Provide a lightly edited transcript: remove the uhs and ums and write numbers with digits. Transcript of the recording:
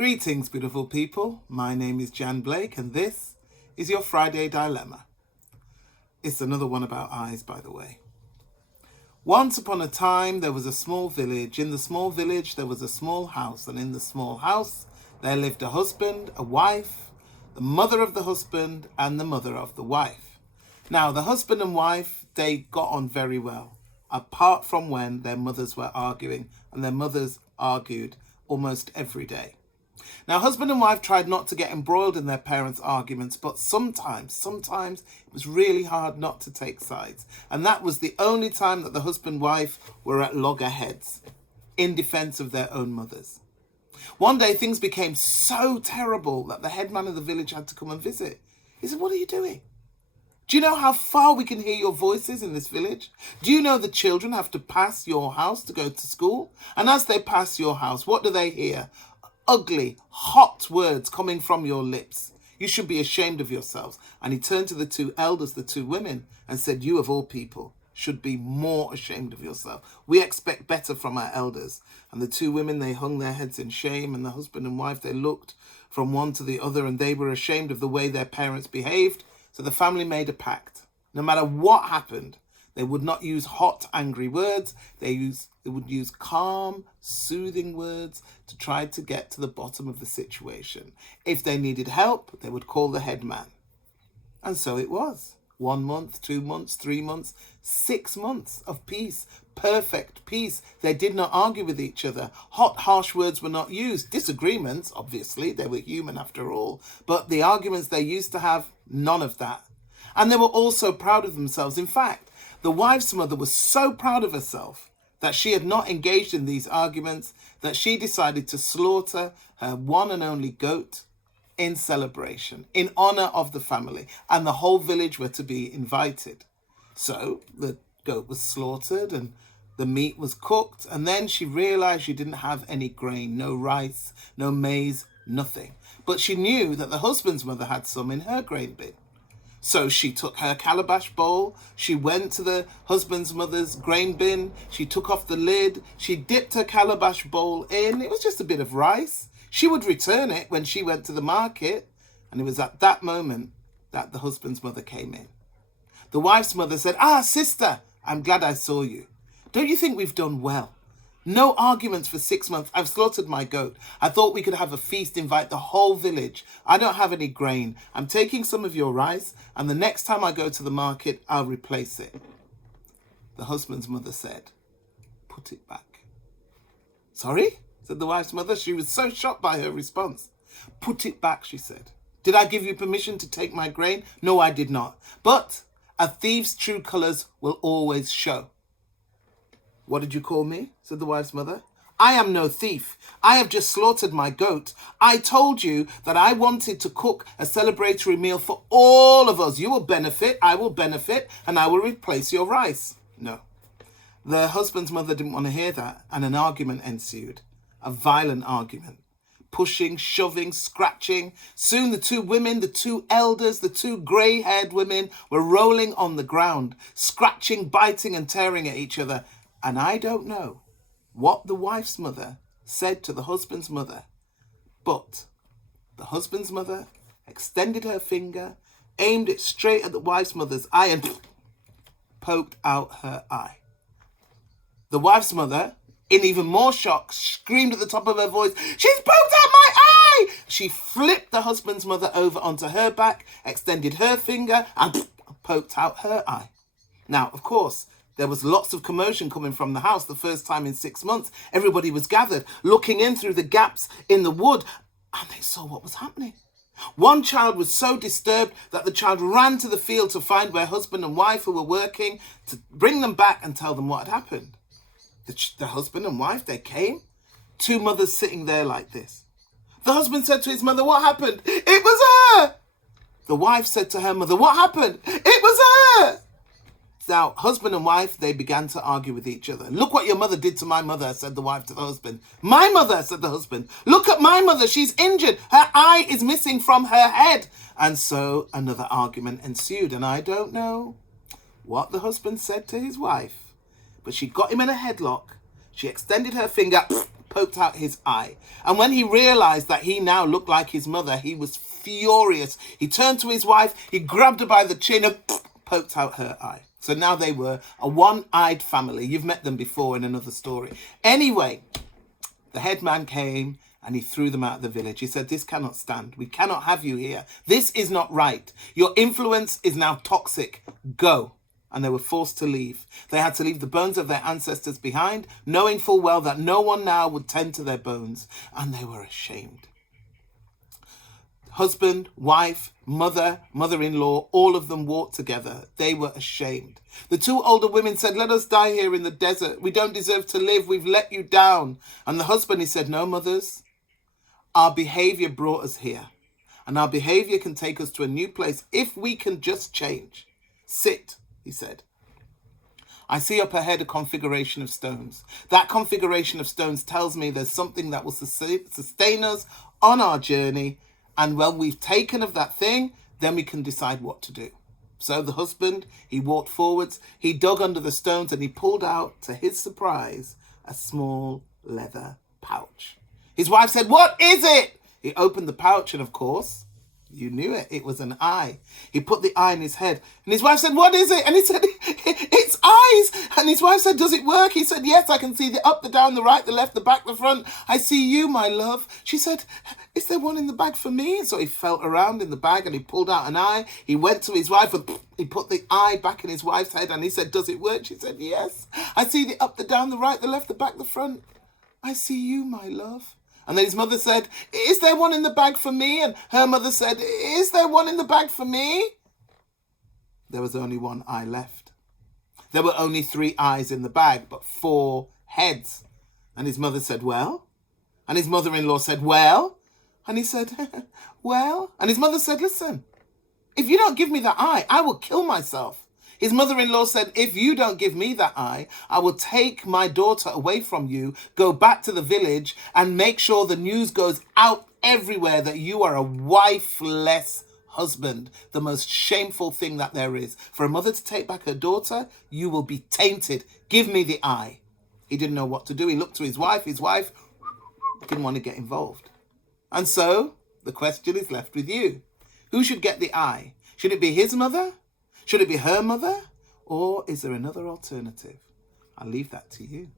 Greetings, beautiful people. My name is Jan Blake, and this is your Friday Dilemma. It's another one about eyes, by the way. Once upon a time, there was a small village. In the small village, there was a small house, and in the small house, there lived a husband, a wife, the mother of the husband, and the mother of the wife. Now, the husband and wife, they got on very well, apart from when their mothers were arguing, and their mothers argued almost every day. Now, husband and wife tried not to get embroiled in their parents' arguments, but sometimes it was really hard not to take sides. And that was the only time that the husband and wife were at loggerheads in defense of their own mothers. One day, things became so terrible that the headman of the village had to come and visit. He said, "What are you doing? Do you know how far we can hear your voices in this village? Do you know the children have to pass your house to go to school? And as they pass your house, what do they hear? Ugly, hot words coming from your lips. You should be ashamed of yourselves." And he turned to the two elders, the two women, and said, "You of all people should be more ashamed of yourself. We expect better from our elders." And the two women, they hung their heads in shame, and the husband and wife, they looked from one to the other, and they were ashamed of the way their parents behaved. So the family made a pact. No matter what happened, they would not use hot, angry words. They would use calm, soothing words to try to get to the bottom of the situation. If they needed help, they would call the headman. And so it was. 1 month, 2 months, 3 months, 6 months of peace, perfect peace. They did not argue with each other. Hot, harsh words were not used. Disagreements, obviously, they were human after all. But the arguments they used to have, none of that. And they were also proud of themselves. In fact, the wife's mother was so proud of herself that she had not engaged in these arguments, that she decided to slaughter her one and only goat in celebration, in honor of the family, and the whole village were to be invited. So the goat was slaughtered and the meat was cooked, and then she realized she didn't have any grain, no rice, no maize, nothing. But she knew that the husband's mother had some in her grain bin. So she took her calabash bowl, she went to the husband's mother's grain bin, she took off the lid, she dipped her calabash bowl in. It was just a bit of rice. She would return it when she went to the market, and it was at that moment that the husband's mother came in. The wife's mother said, "Ah, sister, I'm glad I saw you. Don't you think we've done well? No arguments for 6 months. I've slaughtered my goat. I thought we could have a feast, invite the whole village. I don't have any grain. I'm taking some of your rice, and the next time I go to the market, I'll replace it." The husband's mother said, "Put it back." "Sorry?" said the wife's mother. She was so shocked by her response. "Put it back," she said. "Did I give you permission to take my grain? No, I did not. But a thief's true colors will always show." "What did you call me?" said the wife's mother. "I am no thief. I have just slaughtered my goat. I told you that I wanted to cook a celebratory meal for all of us. You will benefit, I will benefit, and I will replace your rice." No. The husband's mother didn't want to hear that, and an argument ensued. A violent argument. Pushing, shoving, scratching. Soon the two women, the two elders, the two grey-haired women were rolling on the ground, scratching, biting and tearing at each other. And I don't know what the wife's mother said to the husband's mother, but the husband's mother extended her finger, aimed it straight at the wife's mother's eye, and poked out her eye. The wife's mother, in even more shock, screamed at the top of her voice, "She's poked out my eye!" She flipped the husband's mother over onto her back, extended her finger, and poked out her eye. Now, of course, there was lots of commotion coming from the house the first time in 6 months. Everybody was gathered, looking in through the gaps in the wood, and they saw what was happening. One child was so disturbed that the child ran to the field to find where husband and wife who were working, to bring them back and tell them what had happened. The husband and wife, they came, two mothers sitting there like this. The husband said to his mother, "What happened?" "It was her." The wife said to her mother, "What happened?" "It was her." Now, husband and wife, they began to argue with each other. "Look what your mother did to my mother," said the wife to the husband. "My mother," said the husband. "Look at my mother. She's injured. Her eye is missing from her head." And so another argument ensued. And I don't know what the husband said to his wife, but she got him in a headlock. She extended her finger, poked out his eye. And when he realized that he now looked like his mother, he was furious. He turned to his wife, he grabbed her by the chin and poked out her eye. So now they were a one-eyed family. You've met them before in another story. Anyway, the headman came and he threw them out of the village. He said, this cannot stand. We cannot have you here. This is not right. Your influence is now toxic. Go. And they were forced to leave. They had to leave the bones of their ancestors behind, knowing full well that no one now would tend to their bones. And they were ashamed. Husband, wife, mother, mother-in-law, all of them walked together. They were ashamed. The two older women said, let us die here in the desert. We don't deserve to live. We've let you down. And the husband, he said, no, mothers, our behavior brought us here. And our behavior can take us to a new place if we can just change. Sit, he said. I see up ahead a configuration of stones. That configuration of stones tells me there's something that will sustain us on our journey. And when we've taken of that thing, then we can decide what to do. So the husband, he walked forwards, he dug under the stones and he pulled out, to his surprise, a small leather pouch. His wife said, what is it? He opened the pouch and of course, you knew it. It was an eye. He put the eye in his head. And his wife said, what is it? And he said, it's eyes. And his wife said, does it work? He said, yes, I can see the up, the down, the right, the left, the back, the front. I see you, my love. She said, is there one in the bag for me? So he felt around in the bag and he pulled out an eye. He went to his wife and he put the eye back in his wife's head. And he said, does it work? She said, yes. I see the up, the down, the right, the left, the back, the front. I see you, my love. And then his mother said, is there one in the bag for me? And her mother said, is there one in the bag for me? There was only one eye left. There were only 3 eyes in the bag, but 4 heads. And his mother said, well? And his mother-in-law said, well? And he said, well? And his mother said, listen, if you don't give me that eye, I will kill myself. His mother-in-law said, if you don't give me that eye, I will take my daughter away from you, go back to the village and make sure the news goes out everywhere that you are a wifeless husband. The most shameful thing that there is. For a mother to take back her daughter, you will be tainted. Give me the eye. He didn't know what to do. He looked to his wife. His wife didn't want to get involved. And so the question is left with you. Who should get the eye? Should it be his mother? Should it be her mother? Or is there another alternative? I'll leave that to you.